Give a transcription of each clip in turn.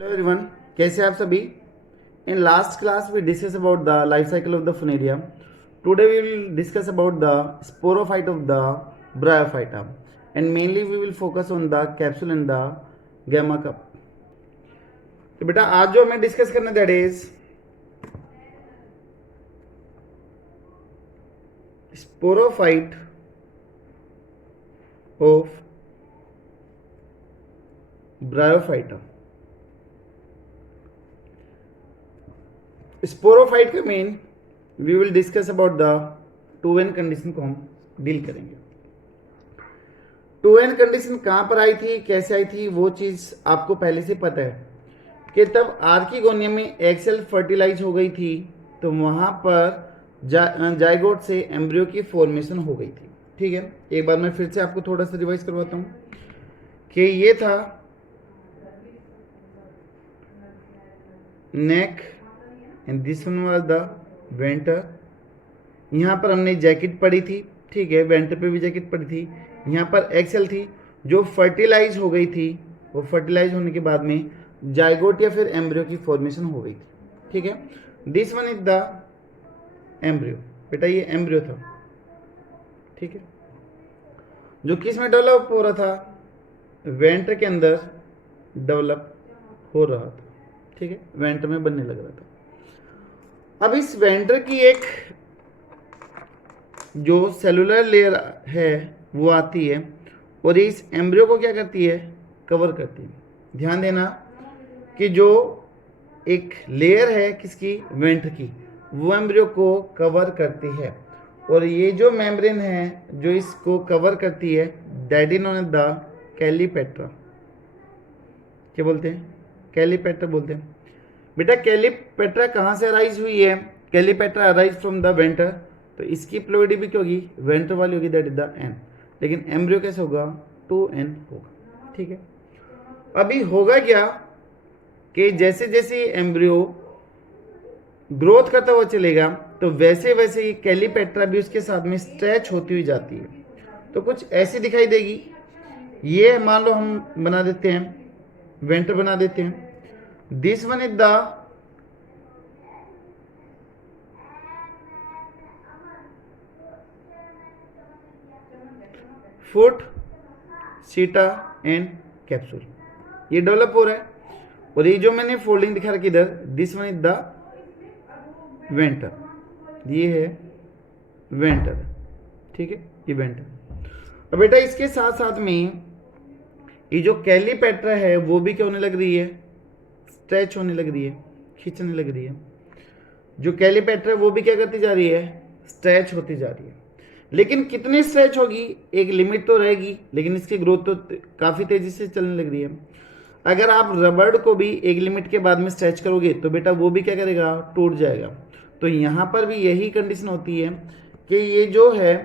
Hello everyone, कैसे हैं आप सभी। In last class we discuss about the life cycle of the Funaria. Today we will discuss about the sporophyte of the Bryophyta and mainly we will focus on the capsule and the gemma cup. तो बेटा आज जो हमें discuss करना that is sporophyte of Bryophyta. Sporophyte का main we will discuss about the 2n condition को हम deal करेंगे. 2n कंडीशन कहां पर आई थी, कैसे आई थी, वो चीज आपको पहले से पता है कि तब आर्किगोनियम में एग सेल फर्टिलाइज हो गई थी तो वहां पर जाइगोट से एम्ब्रियो की फॉर्मेशन हो गई थी. ठीक है, एक बार मैं फिर से आपको थोड़ा सा रिवाइज करवाता हूं कि ये था neck and this one was the venter. यहाँ पर हमने जैकेट पढ़ी थी, ठीक है, वेंटर पे भी जैकेट पढ़ी थी. यहाँ पर एक्सेल थी जो फर्टिलाइज हो गई थी. वो फर्टिलाइज होने के बाद में जाइगोट या फिर एम्ब्रियो की फॉर्मेशन हो गई थी. ठीक है, this one is the embryo. बेटा ये एम्ब्रियो था, ठीक है, जो किस में डेवलप हो रहा था, वेंटर के अंदर डेवलप हो रहा था. ठीक है, वेंटर में बनने लग रहा था. अब इस वेंटर की एक जो सेलुलर लेयर है वो आती है और इस एम्ब्रियो को क्या करती है, कवर करती है. ध्यान देना कि जो एक लेयर है किसकी, वेंटर की, वो एम्ब्रियो को कवर करती है और ये जो मेम्ब्रेन है जो इसको कवर करती है that is known as the calyptra. क्या बोलते हैं, कैलीपेट्रा बोलते हैं. बेटा कैलीपेट्रा कहाँ से अराइज हुई है, कैलीपेट्रा अराइज फ्रॉम द वेंटर. तो इसकी प्लोइडी भी क्या होगी, वेंटर वाली होगी, दैट इज द एन. लेकिन एम्ब्रियो कैसे होगा, 2n होगा. ठीक है, अभी होगा क्या कि जैसे जैसे एम्ब्रियो ग्रोथ करता हुआ चलेगा तो वैसे वैसे ही कैलीपेट्रा भी उसके साथ में स्ट्रेच होती हुई जाती है. तो कुछ ऐसी दिखाई देगी. ये मान लो हम बना देते हैं, वेंटर बना देते हैं. This one is the foot, सीटा एंड कैप्सूल. ये डेवलप हो रहा है और ये जो मैंने फोल्डिंग दिखा रखी इधर, this one is the venter. ये है वेंटर, ठीक है, ये वेंटर. अब बेटा इसके साथ साथ में ये जो कैलीपेट्रा है वो भी क्या होने लग रही है, स्ट्रेच होने लग रही है, खींचने लग रही है. जो कैलीपेट्रा है वो भी क्या करती जा रही है, स्ट्रेच होती जा रही है. लेकिन कितनी स्ट्रेच होगी, एक लिमिट तो रहेगी, लेकिन इसकी ग्रोथ तो काफी तेजी से चलने लग रही है. अगर आप रबड़ को भी एक लिमिट के बाद में स्ट्रेच करोगे तो बेटा वो भी क्या करेगा, टूट जाएगा. तो यहां पर भी यही कंडीशन होती है कि ये जो है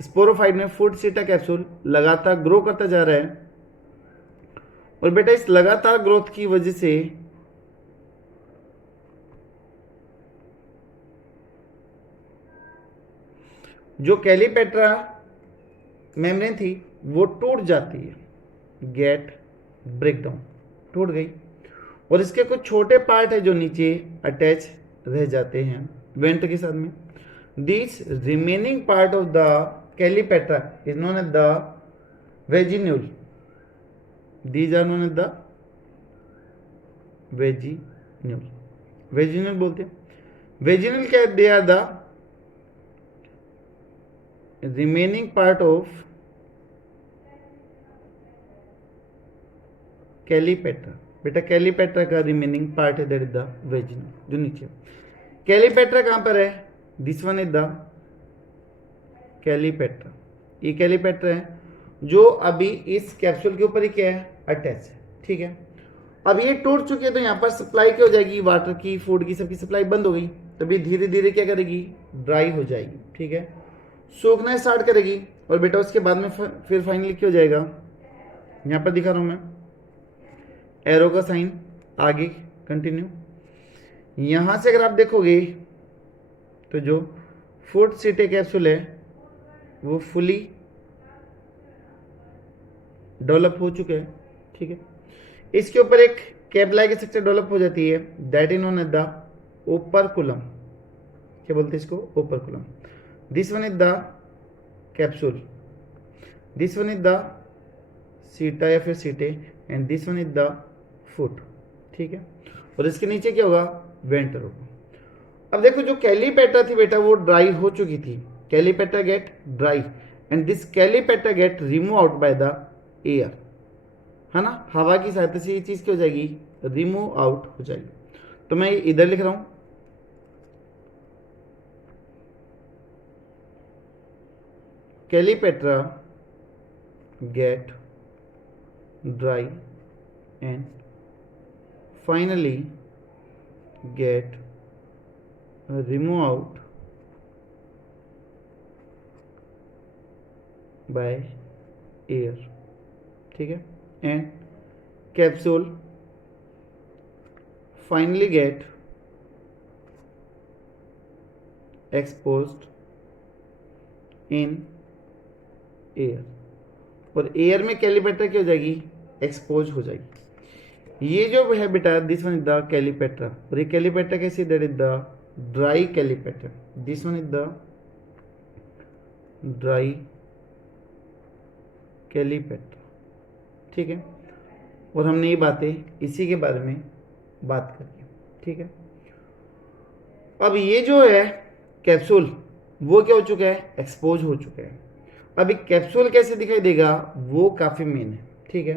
स्पोरोफाइट में फुट, सीटा, कैप्सूल लगातार ग्रो करता जा रहा है और बेटा इस लगातार ग्रोथ की वजह से जो कैलीपेट्रा मेम्ब्रेन थी वो टूट जाती है, गेट ब्रेकडाउन, टूट गई. और इसके कुछ छोटे पार्ट है जो नीचे अटैच रह जाते हैं वेंटर के साथ में. This remaining part of the calyptra is known as the vaginula. These are known as the vaginula. Vaginula बोलते हैं. वेजिन्यूल क्या, they are the remaining part of calyptra. बेटा कैलीपेट्रा का रिमेनिंग पार्ट है दैट इज द वेजिन्यूल, जो नीचे. Calyptra कहां पर है, this one is the calyptra. ये कैलीपेट्रा है जो अभी इस कैप्सूल के ऊपर ही क्या है, अटैच है. ठीक है, अब ये टूट चुकी है तो यहाँ पर सप्लाई क्या हो जाएगी, वाटर की, फूड की, सबकी सप्लाई बंद हो गई. तभी धीरे धीरे क्या करेगी, ड्राई हो जाएगी. ठीक है, सूखना स्टार्ट करेगी और बेटा उसके बाद में फिर फाइनली क्या हो जाएगा, यहाँ पर दिखा रहा हूं मैं एरो का साइन, आगे कंटिन्यू. यहां से अगर आप देखोगे तो जो फूड, सीटे, कैप्सूल है वो फुली डेवलप हो चुके हैं. ठीक है, इसके ऊपर एक कैप लाइक स्ट्रक्चर डेवलप हो जाती है, that is known as the operculum. क्या बोलते हैं इसको? Operculum. This one is the capsule, this one is the seta या फिर setae, and this one is the foot. ठीक है, और इसके नीचे क्या होगा? वेंटर होगा। अब देखो जो कैलीपेट्रा थी बेटा वो ड्राई हो चुकी थी, calyptra get dry and this calyptra get remove out by the air, है ना, हवा की सहायता से ये चीज क्या हो जाएगी? रिमूव आउट हो जाएगी। तो मैं इधर लिख रहा हूं calyptra get dry and finally get remove out by air। ठीक है, and capsule finally get exposed in air, और एयर में कैलीपेट्रा क्या हो जाएगी? एक्सपोज हो जाएगी। ये जो है बेटा this one is the calyptra, और ये कैलीपेट्रा कैसी? That is the dry calyptra, this one is the dry calyptra. ठीक है, और हमने ये बातें इसी के बारे में बात करी। ठीक है, अब ये जो है कैप्सूल वो क्या हो चुका है? एक्सपोज हो चुका है। अब एक कैप्सूल कैसे दिखाई देगा वो काफी मेन है। ठीक है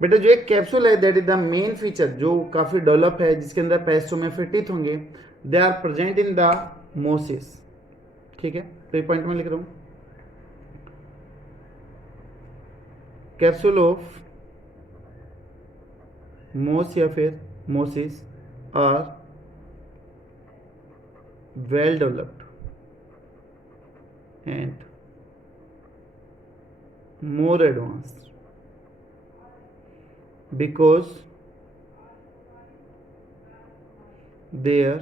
बेटा, जो एक कैप्सूल है that is the main feature, जो काफी डेवलप है, जिसके अंदर पेस्टोम या फिर टीथ होंगे, they are present in the mosses. ठीक है, तो ये पॉइंट में लिख रहा हूं, कैप्सूल ऑफ मोस या फिर mosses are well developed and more advanced because their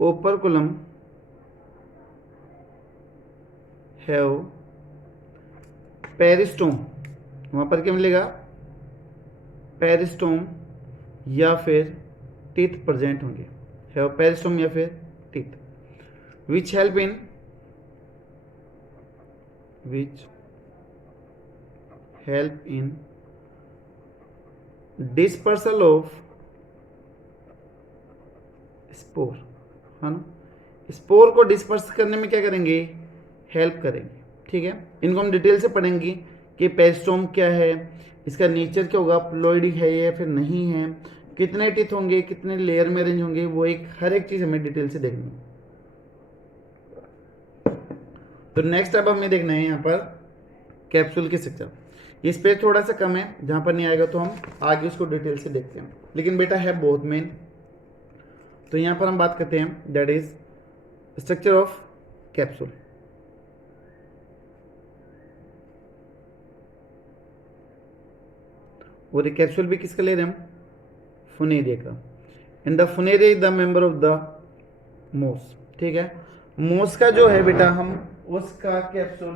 operculum have peristome. वहां पर क्या मिलेगा? पेरिस्टोम या फिर टीथ प्रेजेंट होंगे, हैव पेरिस्टोम या फिर teeth, which help in dispersal of spore, है ना, स्पोर को डिस्पर्स करने में क्या करेंगे? हेल्प करेंगे। ठीक है, इनको हम डिटेल से पढ़ेंगे कि पेरिस्टोम क्या है, इसका नेचर क्या होगा, प्लोइडिक है या फिर नहीं है, कितने टीथ होंगे, कितने लेयर में अरेंज होंगे, वो एक हर एक चीज हमें डिटेल से देखनी है। तो नेक्स्ट अब हमें देखना है यहाँ पर कैप्सूल की स्ट्रक्चर। ये स्पेस थोड़ा सा कम है, जहां पर नहीं आएगा तो हम आगे उसको डिटेल से देखते हैं, लेकिन बेटा है बहुत मेन। तो यहां पर हम बात करते हैं that is structure of capsule. और ये कैप्सूल भी किसका ले रहे हैं हम? फुनेरिया का। In the Funaria is the member of the moss. ठीक है, मोस का जो है बेटा हम उसका कैप्सूल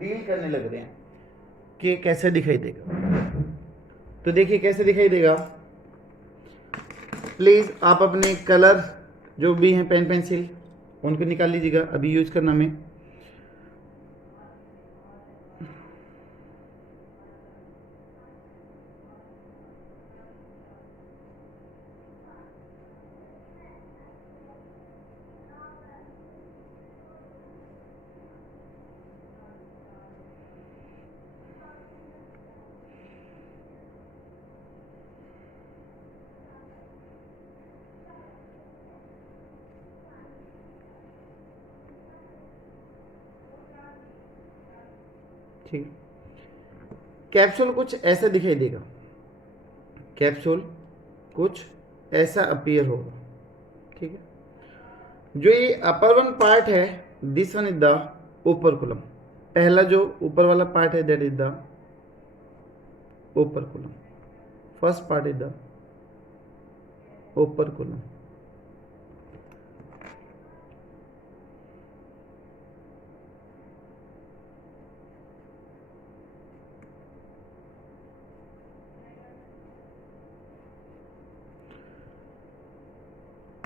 डील करने लग रहे हैं कि कैसे दिखाई देगा। तो देखिए कैसे दिखाई देगा। प्लीज आप अपने कलर जो भी हैं पेन पेंसिल उनको निकाल लीजिएगा, अभी यूज करना में। ठीक, कैप्सूल कुछ ऐसा दिखाई देगा, कैप्सूल कुछ ऐसा अपीयर होगा। ठीक है, जो ये अपर वन पार्ट है this one is the operculum. पहला जो ऊपर वाला पार्ट है that is the operculum, first part is the operculum.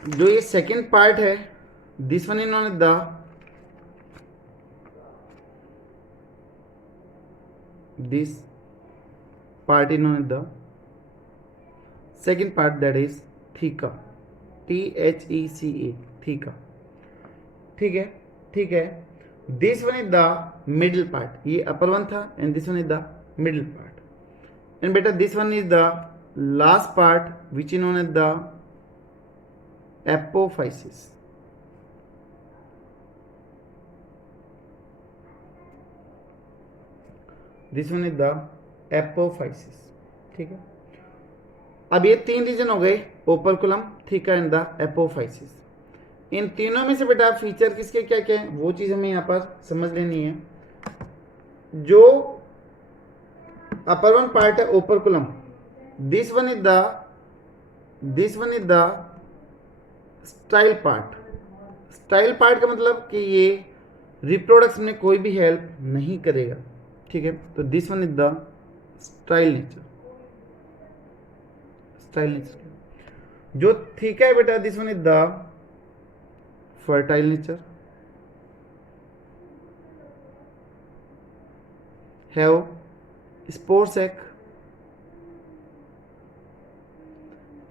जो ये सेकंड पार्ट है, दिस वन इन्होंने दिस पार्ट इन्होंने second part that is theca, THECA, theca, ठीक है, ठीक है। This one is the middle part, ये अपर वन था and this one is the middle part. And बेटा this one is the last part which इन्होंने the apophysis. This one is the apophysis, ठीक है। अब ये तीन रीजन हो गए, operculum, theca and the apophysis. इन तीनों में से बेटा फीचर किसके क्या क्या है वो चीज हमें यहां पर समझ लेनी है। जो अपर वन पार्ट है operculum, this one is the sterile part. Sterile part का मतलब कि ये रिप्रोडक्शन में कोई भी हेल्प नहीं करेगा, ठीक है। तो this one is the style nature, style nature. जो थीका है बेटा, this one is the fertile nature, have spore sac.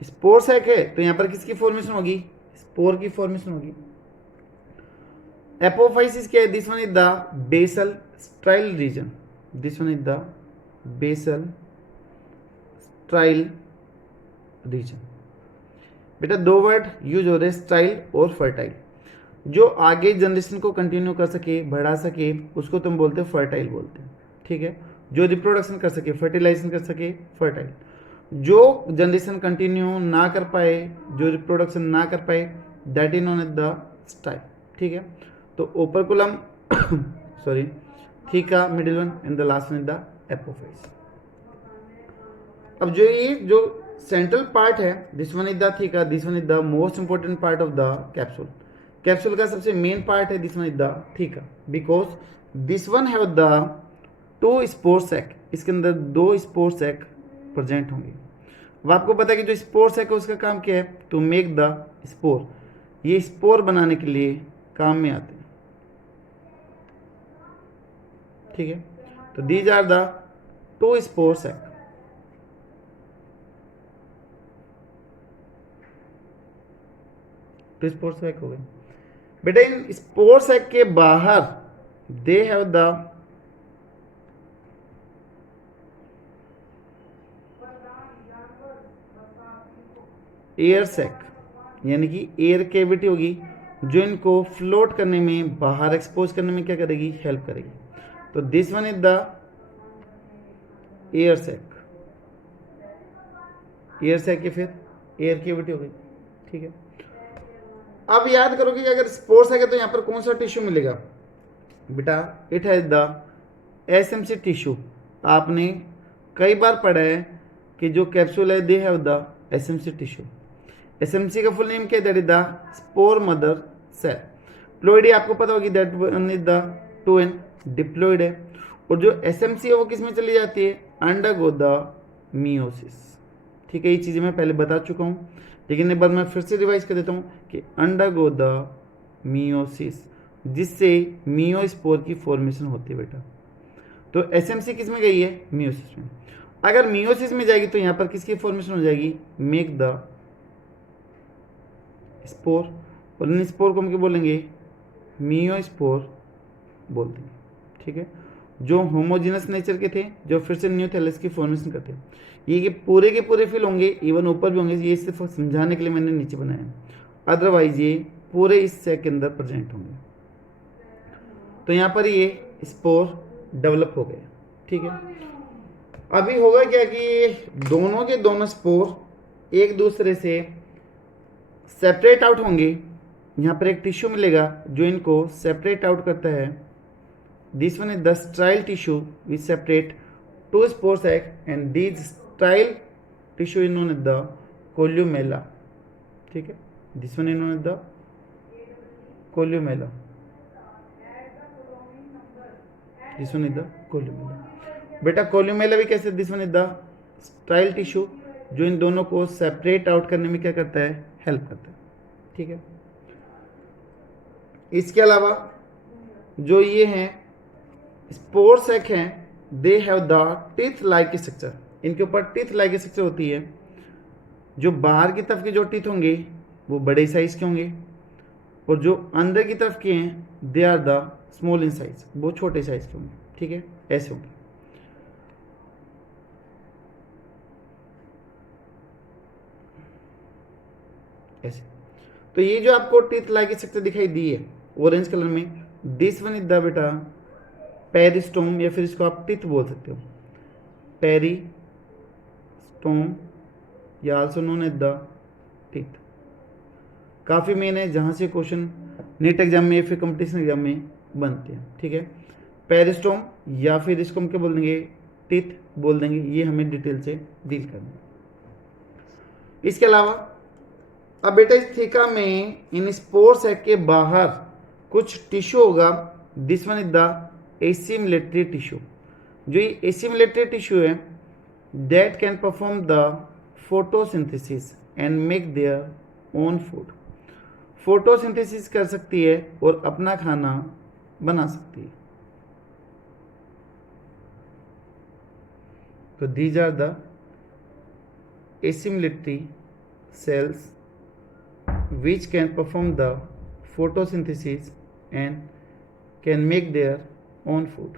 Spore sac है तो यहां पर किसकी फॉर्मेशन होगी, स्पोर की फॉर्मेशन होगी। एपोफाइसिस क्या है, this one is the basal style region, this one is the basal style region. बेटा दो वर्ड यूज हो रहे हैं, स्टाइल और फर्टाइल। जो आगे जनरेशन को कंटिन्यू कर सके, बढ़ा सके, उसको तुम बोलते हो फर्टाइल बोलते हैं, ठीक है। जो रिप्रोडक्शन कर सके, फर्टिलाइजेशन कर सके, फर्टाइल। जो जनरेशन कंटिन्यू ना कर पाए, जो रिप्रोडक्शन ना कर पाए, that is known as the sterile, ठीक है। तो operculum sorry, theca, middle one and the last one is the apophysis. अब जो ये जो सेंट्रल पार्ट है, this one is the theca, this one is the most important part of the capsule. Capsule का सबसे मेन पार्ट है this one is the theca, because this one have the 2 spore sac, इसके अंदर 2 spore sac present होंगे। अब आपको पता है कि जो स्पोर सैक है उसका काम क्या है, टू मेक द स्पोर। ये स्पोर बनाने के लिए काम में आते हैं, ठीक है। तो these are the 2 spore sac. तो स्पोर सैक हो गए बेटा। इन स्पोर सैक के बाहर they have the air sac, यानी कि एयर कैविटी होगी जो इनको फ्लोट करने में, बाहर एक्सपोज करने में क्या करेगी, हेल्प करेगी। तो this one is the air sac, air sac के फिर एयर कैविटी हो गई, ठीक है। अब याद करो कि अगर स्पोर सैक है तो यहां पर कौन सा टिश्यू मिलेगा बेटा, it has the SMC tissue. आपने कई बार पढ़ा है कि जो कैप्सूल है they have the SMC tissue. SMC का फुल नेम क्या है, that is the spore mother cell. Ploidy आपको पता होगी, that one is the 2N diploid है। और जो SMC है वो किस में चली जाती है, अंडरगो द मियोसिस, ठीक है। ये चीजें मैं पहले बता चुका हूं, लेकिन एक बार मैं फिर से रिवाइज कर देता हूं कि अंडरगो द मियोसिस, जिससे मियोस्पोर की फॉर्मेशन होती है बेटा। तो SMC किस में गई है, मियोसिस में। अगर मियोसिस में जाएगी तो यहां पर किसकी फॉर्मेशन हो जाएगी, मेक द स्पोर। और इन स्पोर को हम क्या बोलेंगे, मियोस्पोर बोलते हैं, ठीक है। जो होमोजेनस नेचर के थे, जो फिर से न्यू थैलेस की फॉर्मेशन करते हैं। ये कि पूरे के पूरे फिल होंगे, इवन ऊपर भी होंगे, ये सिर्फ समझाने के लिए मैंने नीचे बनाया, अदरवाइज ये पूरे इस सेक के अंदर प्रेजेंट होंगे। तो यहाँ पर ये स्पोर डेवलप हो गए, ठीक है। अभी होगा क्या कि ये दोनों के दोनों स्पोर एक दूसरे से सेपरेट आउट होंगे। यहाँ पर एक टिश्यू मिलेगा जो इनको सेपरेट आउट करता है। This one is the sterile tissue which separate 2 spore sac and these sterile tissue is known as the columella, ठीक है। This one is known as the columella, this one is the columella. बेटा columella भी कैसे, this one is the sterile tissue जो इन दोनों को separate out करने में क्या करता है, हेल्प करता है, ठीक है। इसके अलावा जो ये हैं स्पोर सैक हैं, दे have the teeth like structure, इनके ऊपर टीथ लाइक स्ट्रक्चर होती है। जो बाहर की तरफ के जो टीथ होंगे वो बड़े साइज के होंगे, और जो अंदर की तरफ के हैं they are the small in size, वो छोटे साइज के होंगे, ठीक है, ऐसे होंगे। ऐसे। तो ये जो आपको टीथ लाइक स्ट्रक्चर दिखाई दी है ऑरेंज कलर में, दिस वन इज द बेटा पेरिस्टोम, या फिर इसको आप टीथ बोल सकते हो, पेरिस्टोम या also known as the teeth. काफ़ी मेन है, जहाँ से क्वेश्चन नीट एग्जाम में या फिर कंपटीशन एग्जाम में बनते हैं, ठीक है। पेरिस्टोम या फिर इसको हम क्या बोल देंगे, टीथ बोल देंगे, ये हमें डिटेल से डील करना है। इसके अलावा अब बेटा इस थीका में इन स्पोर सैक के बाहर कुछ टिश्यू होगा, this one is the assimilatory tissue. जो ये एसिमिलेटरी टिश्यू है that can perform the photosynthesis and make their own food, photosynthesis कर सकती है और अपना खाना बना सकती है। तो these are the assimilatory cells which can perform the photosynthesis and can make their own food.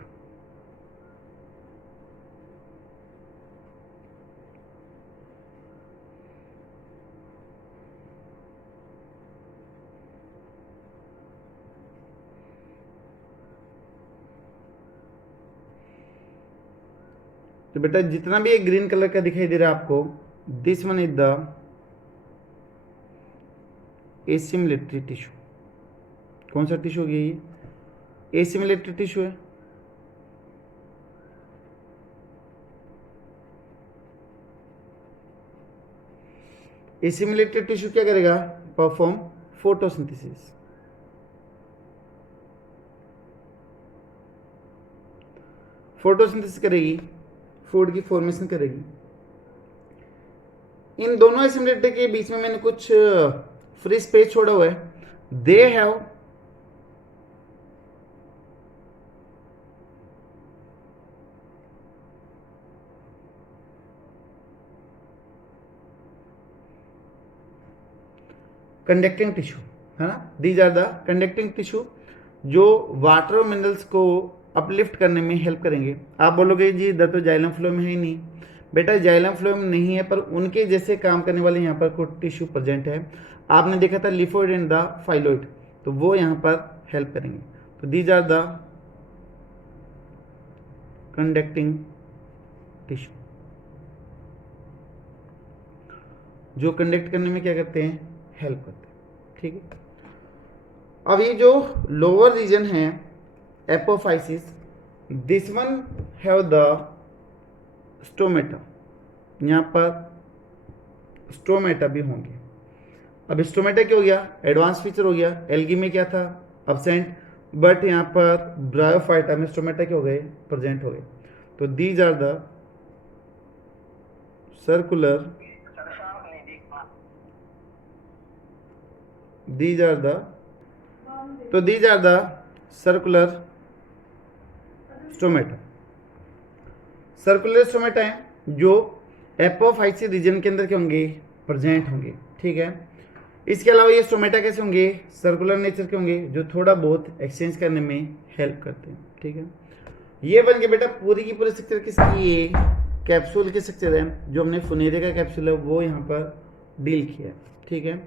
तो बेटा जितना भी एक ग्रीन कलर का दिखाई दे रहा है आपको, this one is the assimilatory tissue. कौन सा टिश्यू हो गया ये, एसिमिलेटरी टिश्यू है। एसिमिलेटरी टिश्यू क्या करेगा, परफॉर्म फोटोसिंथेसिस। फोटोसिंथेसिस करेगी, फूड की फॉर्मेशन करेगी। इन दोनों एसिमिलेटरी के बीच में मैंने कुछ फ्री स्पेस छोड़ा हुआ है, दे हैव कंडक्टिंग टिश्यू, है ना, these are the conducting tissue जो वाटर और मिनरल्स को अपलिफ्ट करने में हेल्प करेंगे। आप बोलोगे जी इधर तो जाइलम फ्लोएम है ही नहीं, बेटा जाइलम फ्लोएम नहीं है, पर उनके जैसे काम करने वाले यहाँ पर कुछ टिश्यू प्रेजेंट है। आपने देखा था लिफोइड एंड द फाइलोइड, तो वो यहाँ पर हेल्प करेंगे। तो these are the conducting tissue जो कंडक्ट करने में क्या करते हैं, हेल्प करते हैं, ठीक है। अब ये जो लोअर रीजन है apophysis, this one have the stomata, यहाँ पर स्टोमेटा भी होंगे। अब स्टोमेटा क्या हो गया, एडवांस फीचर हो गया। एल्गी में क्या था, अब्सेंट, बट यहाँ पर ब्रायोफाइटा में स्टोमेटा क्या हो गए, प्रेजेंट हो गए। तो these are the circular, these are the circular stomata. Circular stomata है जो एपोफाइसिस रीजन के अंदर क्या होंगे, प्रेजेंट होंगे, ठीक है। इसके अलावा ये स्टोमेटा कैसे होंगे, सर्कुलर नेचर के होंगे, जो थोड़ा बहुत एक्सचेंज करने में हेल्प करते हैं, ठीक है। ये बन के बेटा पूरी की पूरी स्ट्रक्चर किसकी, ये कैप्सूल की स्ट्रक्चर है, जो हमने फुनेरिया का कैप्सूल है वो यहाँ पर डील किया है, ठीक है।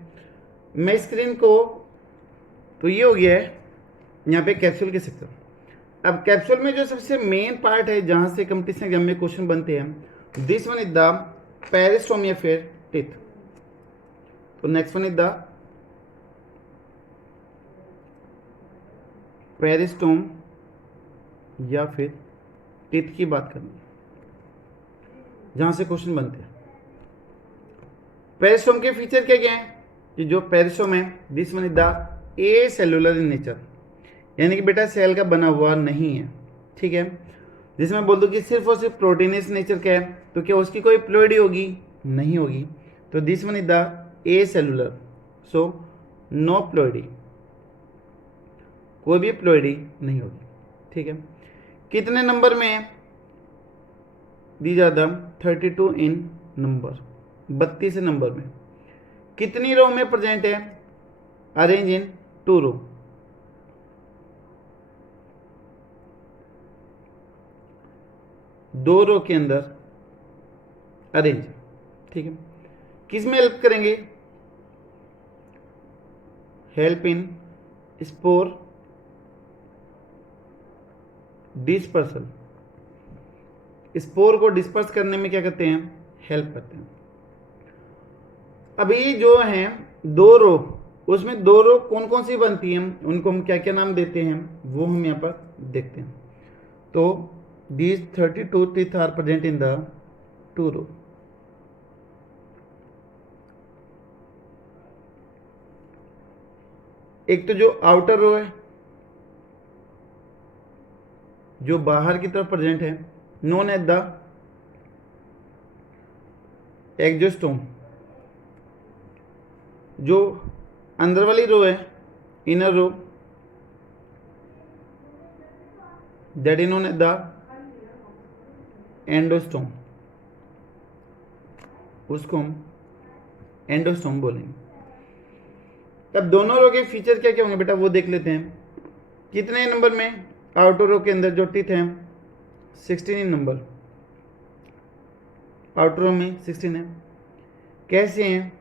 मैं स्क्रीन को, तो ये हो गया है यहाँ पे कैप्सूल की स्ट्रक्चर। अब कैप्सूल में जो सबसे मेन पार्ट है जहां से कंपटीशन एग्जाम में क्वेश्चन बनते हैं, this one is the peristome या फिर टिथ। तो next one is the peristome या फिर टिथ की बात करनी है जहां से क्वेश्चन बनते हैं। पेरिस्टोम के फीचर क्या क्या है, कि जो पेरिस्टोम है this one is the A cellular in nature, यानी कि बेटा सेल का बना हुआ नहीं है, ठीक है। जिसमें बोल दूं कि सिर्फ और सिर्फ प्रोटीनस नेचर का है, तो क्या उसकी कोई प्लॉइडी होगी, नहीं होगी। तो this one is the acellular, so no ploidy, कोई भी प्लोइडी नहीं होगी। ठीक है, कितने नंबर में है? These are the 32 in number, 32 number में। कितनी रो में प्रेजेंट है? Arrange in 2 row. दो रो के अंदर अरेंज। ठीक है, किस में हेल्प करेंगे? Help in spore dispersal. Spore को डिस्पर्स करने में क्या करते हैं? हेल्प करते हैं। अभी जो है 2 रो, उसमें 2 रो कौन कौन सी बनती हैं, उनको हम क्या क्या नाम देते हैं वो हम यहाँ पर देखते हैं। तो these 32 teeth are present in the 2 row। एक तो जो आउटर रो है, जो बाहर की तरफ प्रेजेंट है, नोन एज द एक्सोस्टोम। जो अंदर वाली रो है, inner row, that is known as the endostome. उसको हम एंडोस्टोम बोलेंगे। तब दोनों रो के फीचर क्या क्या होंगे बेटा, वो देख लेते हैं। कितने नंबर में? आउटर रो के अंदर जो टीथ हैं 16 नंबर, आउटर रो में 16 है। कैसे हैं?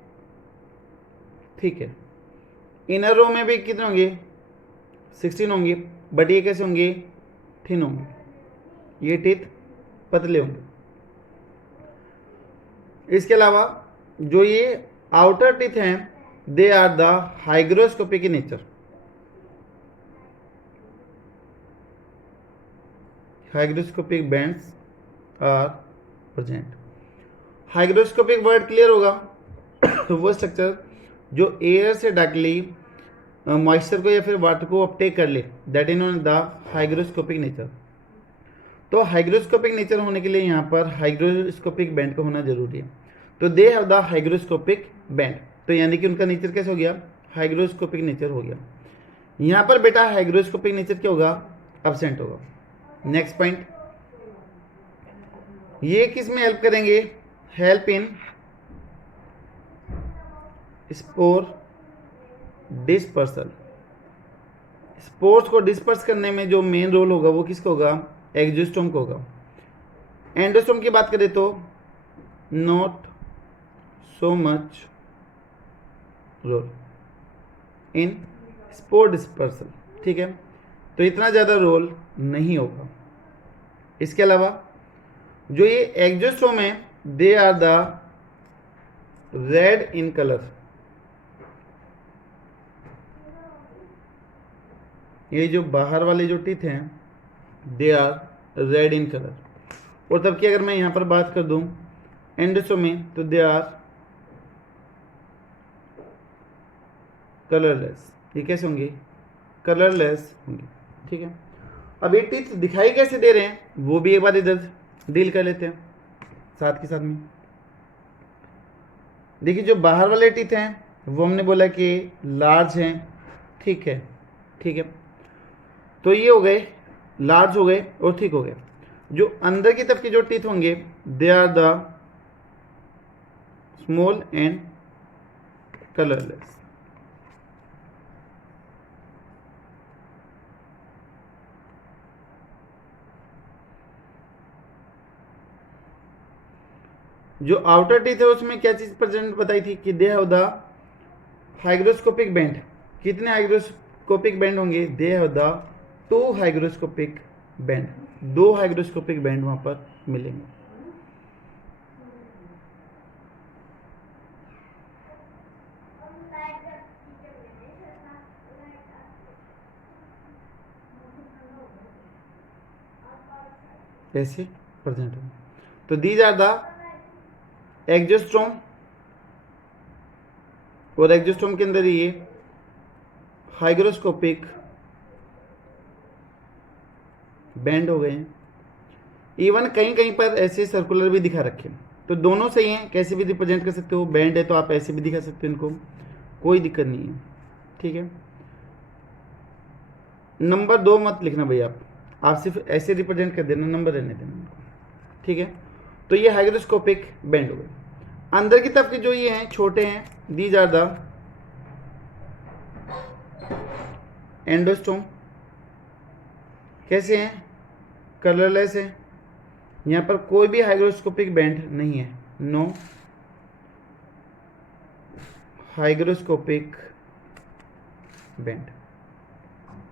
ठीक है, इनर रो में भी कितने होंगे? 16 होंगे, बट ये कैसे होंगे? थिन होंगे, ये टीथ पतले होंगे। इसके अलावा जो ये आउटर टीथ हैं, they are the hygroscopic in nature. Hygroscopic bands are present. Hygroscopic word clear होगा? तो वो स्ट्रक्चर जो एयर से डायरेक्टली मॉइस्चर को या फिर वाटर को अपटेक कर ले, that is known the hygroscopic nature. तो हाइग्रोस्कोपिक नेचर होने के लिए यहाँ पर हाइग्रोस्कोपिक बैंड का होना जरूरी है। तो दे हैव द हाइग्रोस्कोपिक बैंड, तो यानी कि उनका नेचर कैसे हो गया? हाइग्रोस्कोपिक नेचर हो गया। यहाँ पर बेटा हाइग्रोस्कोपिक नेचर क्या होगा? एब्सेंट होगा। नेक्स्ट पॉइंट, ये किस में हेल्प करेंगे? Help in spore dispersal. Spores को डिस्पर्स करने में जो मेन रोल होगा वो किसका होगा? एक्सोस्टोम को होगा। एंडोस्टोम की बात करें तो not so much role in spore dispersal. ठीक है, तो इतना ज़्यादा रोल नहीं होगा। इसके अलावा जो ये एक्सोस्टोम है, they are the red in colour. ये जो बाहर वाले जो टीथ हैं, they are red in colour. और तब की अगर मैं यहाँ पर बात कर दूं एंडोस्टोम में, तो दे आर कलरलेस। ये कैसे होंगे? कलरलेस होंगे। ठीक है, अब ये टीथ दिखाई कैसे दे रहे हैं वो भी एक बार इधर डील कर लेते हैं साथ के साथ में। देखिए, जो बाहर वाले टीथ हैं वो हमने बोला कि लार्ज हैं। ठीक है, ठीक है, तो ये हो गए, लार्ज हो गए और थिक हो गए। जो अंदर की तरफ के जो टीथ होंगे, they are the small and colourless. जो आउटर टीथ है उसमें क्या चीज प्रेजेंट बताई थी कि they have the hygroscopic band. कितने हाइग्रोस्कोपिक बैंड होंगे? They have the 2 hygroscopic band. 2 hygroscopic band वहां पर मिलेंगे। कैसे प्रेजेंट होंगे? तो दीज आर द एक्सोस्टोम, और एक्सोस्टोम के अंदर ये हाइग्रोस्कोपिक बैंड हो गए हैं। इवन कहीं कहीं पर ऐसे सर्कुलर भी दिखा रखे हैं। तो दोनों सही हैं, कैसे भी रिप्रेजेंट कर सकते हो। बैंड है तो आप ऐसे भी दिखा सकते हो इनको, कोई दिक्कत नहीं है। ठीक है। नंबर 2 मत लिखना भैया, आप सिर्फ ऐसे रिप्रेजेंट कर देना, नंबर रहने देना उनको, ठीक है। तो ये हाइग्रोस्कोपिक बेंड हो गए। अंदर की तरफ के जो ये हैं छोटे हैं, दीज आर द एंडोस्टोम। कैसे हैं? कलरलेस है, यहाँ पर कोई भी हाइग्रोस्कोपिक बेंड नहीं है, नो हाइग्रोस्कोपिक बेंड,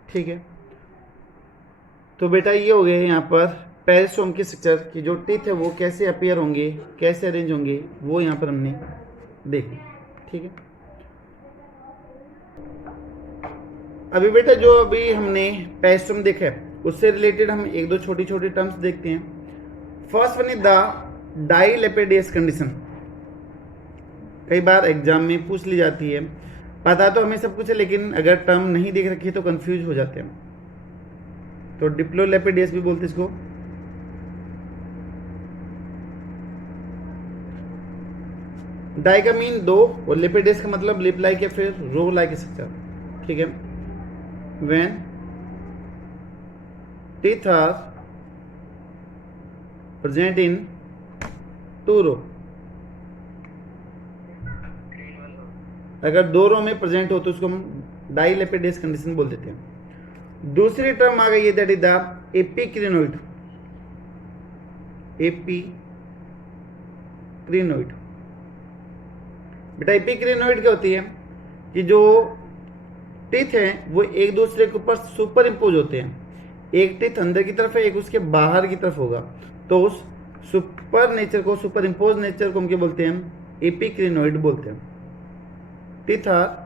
ठीक है। तो बेटा ये हो गए यहाँ पर पेरिस्टोम की स्ट्रक्चर की जो टीथ है वो कैसे अपीयर होंगे, कैसे अरेंज होंगे, वो यहाँ पर हमने देखा, ठीक है। अभी बेटा जो अभी हमने पेरिस्टोम देखा है उससे रिलेटेड हम एक दो छोटी छोटी टर्म्स देखते हैं। First one is the diplolepidous condition. कई बार एग्जाम में पूछ ली जाती है, पता तो हमें सब कुछ है लेकिन अगर टर्म नहीं देख रखी है तो कंफ्यूज हो जाते हैं। तो डिप्लोलेपिडेस भी बोलते इसको। डाई का मीन दो और लेपिडेस का मतलब लिप लाइक या फिर रो लाइक स्ट्रक्चर, ठीक है। When teeth are present in two row, अगर दो रो में प्रेजेंट हो तो उसको हम डाइलेपिडेस कंडीशन बोल देते हैं। दूसरी टर्म आ गई है दैट इज द एपिक्रिनोइड। एपिक्रिनोइड बेटा एपिक्रिनोइड क्या होती है कि जो टीथ हैं वो एक दूसरे के ऊपर सुपर इम्पोज होते हैं। एक टीथ अंदर की तरफ है, एक उसके बाहर की तरफ होगा, तो उस सुपर नेचर को, सुपर इम्पोज नेचर को हम क्या बोलते हैं? एपिक्रिनोइड बोलते हैं। Teeth are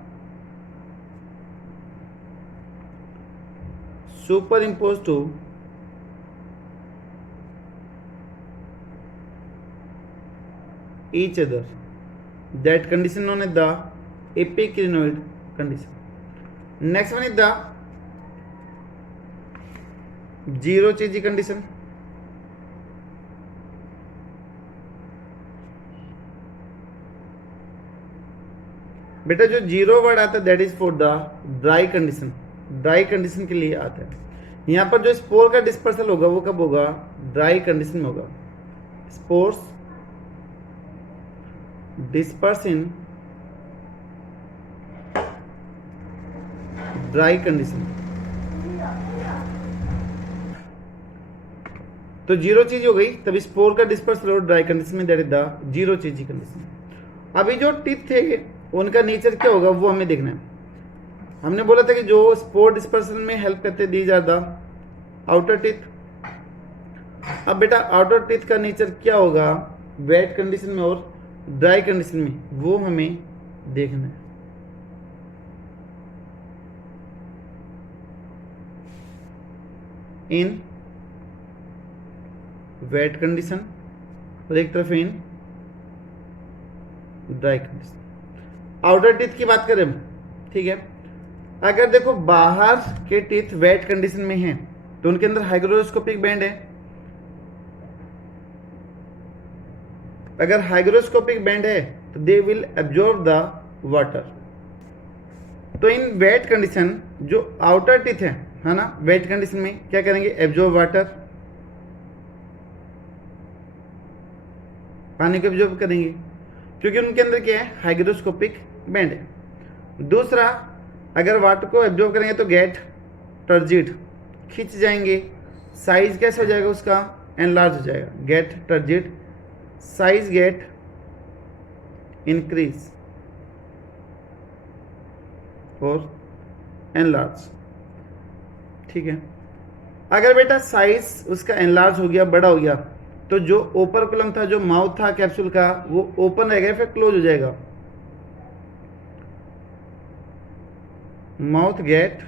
superimposed to each other, that condition known as the epicrinoid condition. Next one is the zero Chi condition. बेटा जो जीरो वर्ड आता है that is for the dry condition, dry condition के लिए आता है। यहाँ पर जो स्पोर का डिस्पर्सल होगा वो कब होगा? ड्राई कंडीशन में होगा। Spores disperse in dry condition. तो जीरो चीज हो गई, तभी स्पोर का डिस्पर्सल और ड्राई कंडीशन में दैट इज द जीरो चीज कंडीशन। अभी जो टीथ थे उनका नेचर क्या होगा वो हमें देखना है। हमने बोला था कि जो स्पोर डिस्पर्सन में हेल्प करते these are the outer teeth. अब बेटा आउटर टीथ का नेचर क्या होगा वेट कंडीशन में और ड्राई कंडीशन में, वो हमें देखना है। इन वेट कंडीशन और एक तरफ in dry condition. Outer teeth की बात करें, ठीक है। अगर देखो बाहर के टीथ वेट कंडीशन में हैं तो उनके अंदर हाइग्रोस्कोपिक बैंड है। अगर हाइग्रोस्कोपिक बैंड है तो they will absorb the water. तो इन वेट कंडीशन जो आउटर टीथ है ना, वेट कंडीशन में क्या करेंगे? एब्जॉर्ब वाटर, पानी को एब्जॉर्ब करेंगे क्योंकि उनके अंदर क्या है? हाइग्रोस्कोपिक बैंड है। दूसरा, अगर वाटर को एब्जॉर्ब करेंगे तो गेट टर्जिड, खिंच जाएंगे, साइज कैसे हो जाएगा उसका? एनलार्ज हो जाएगा। Get turgid, size get increase और एनलार्ज, ठीक है। अगर बेटा साइज उसका एनलार्ज हो गया, बड़ा हो गया, तो जो ओपरकुलम था, जो माउथ था कैप्सूल का, वो ओपन रहेगा फिर क्लोज हो जाएगा। माउथ गेट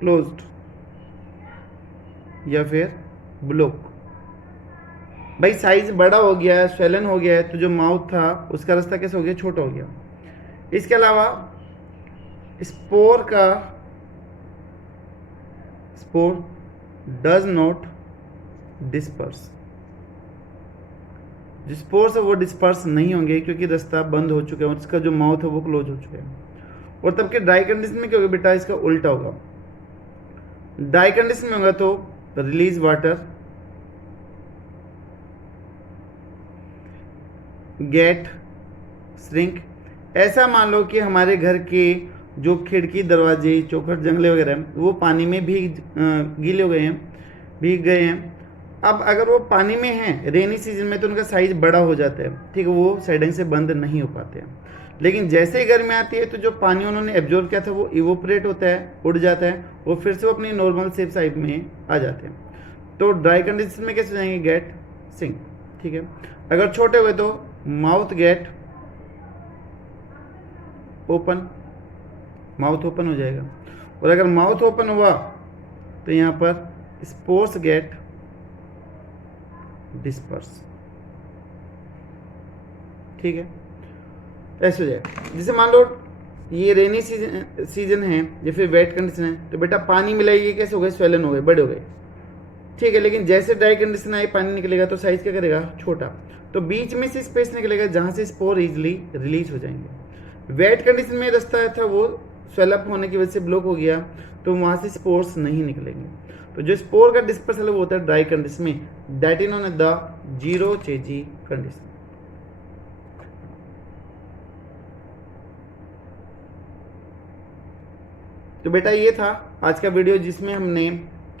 क्लोज्ड या फिर ब्लॉक। भाई साइज बड़ा हो गया है, स्वेलन हो गया है, तो जो माउथ था उसका रास्ता कैसे हो गया? छोटा हो गया। इसके अलावा स्पोर डज नॉट डिस्पर्स। जो स्पोर्स है वो डिस्पर्स नहीं होंगे क्योंकि रास्ता बंद हो चुका है, उसका जो माउथ है वो क्लोज हो चुका है। और तब के ड्राई कंडीशन में क्या होगा बेटा, इसका उल्टा होगा। ड्राई कंडीशन में होगा तो रिलीज वाटर, गेट श्रिंक। ऐसा मान लो कि हमारे घर के जो खिड़की दरवाजे चौखट जंगले वगैरह वो पानी में गीले हो गए हैं, भीग गए हैं। अब अगर वो पानी में हैं रेनी सीजन में तो उनका साइज बड़ा हो जाता है, ठीक है, वो साइडिंग से बंद नहीं हो पाते हैं। लेकिन जैसे ही गर्मी आती है तो जो पानी उन्होंने एब्जॉर्ब किया था वो इवोपरेट होता है, उड़ जाता है, और फिर से वो अपनी नॉर्मल शेप साइज में आ जाते हैं। तो ड्राई कंडीशन में कैसे हो जाएंगे, गेट सिंक, ठीक है। अगर छोटे हुए तो mouth get open, mouth open हो जाएगा। और अगर माउथ ओपन हुआ तो यहाँ पर स्पोर्स गेट डिस्पर्स, ठीक है, ऐसे हो जाएगा। जैसे मान लो ये रेनी सीजन है या फिर वेट कंडीशन है तो बेटा पानी मिला, ये कैसे हो गए, स्वेलन हो गए, बड़े हो गए, ठीक है। लेकिन जैसे ड्राई कंडीशन आए पानी निकलेगा तो साइज क्या करेगा, छोटा। तो बीच में से स्पेस निकलेगा जहां से स्पोर इजिली रिलीज हो जाएंगे। वेट कंडीशन में रास्ता था वो स्वेलअप होने की वजह से ब्लॉक हो गया तो वहां से स्पोर्स नहीं निकलेंगे। तो जो स्पोर का डिस्पर्सल है वो होता है ड्राई कंडीशन में, that is known as the xerochasy condition. तो बेटा ये था आज का वीडियो जिसमें हमने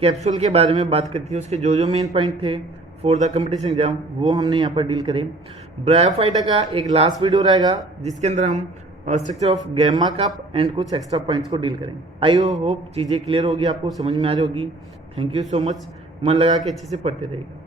कैप्सूल के बारे में बात करी थी, उसके जो मेन पॉइंट थे फॉर द कंपटीशन एग्जाम वो हमने यहाँ पर डील करे। ब्रायोफाइटा का एक लास्ट वीडियो रहेगा जिसके अंदर हम structure of gamma cup and कुछ एक्स्ट्रा पॉइंट्स को डील करेंगे। आई होप चीज़ें क्लियर होगी, आपको समझ में आ रही होगी। थैंक यू सो मच, मन लगा के अच्छे से पढ़ते रहिएगा।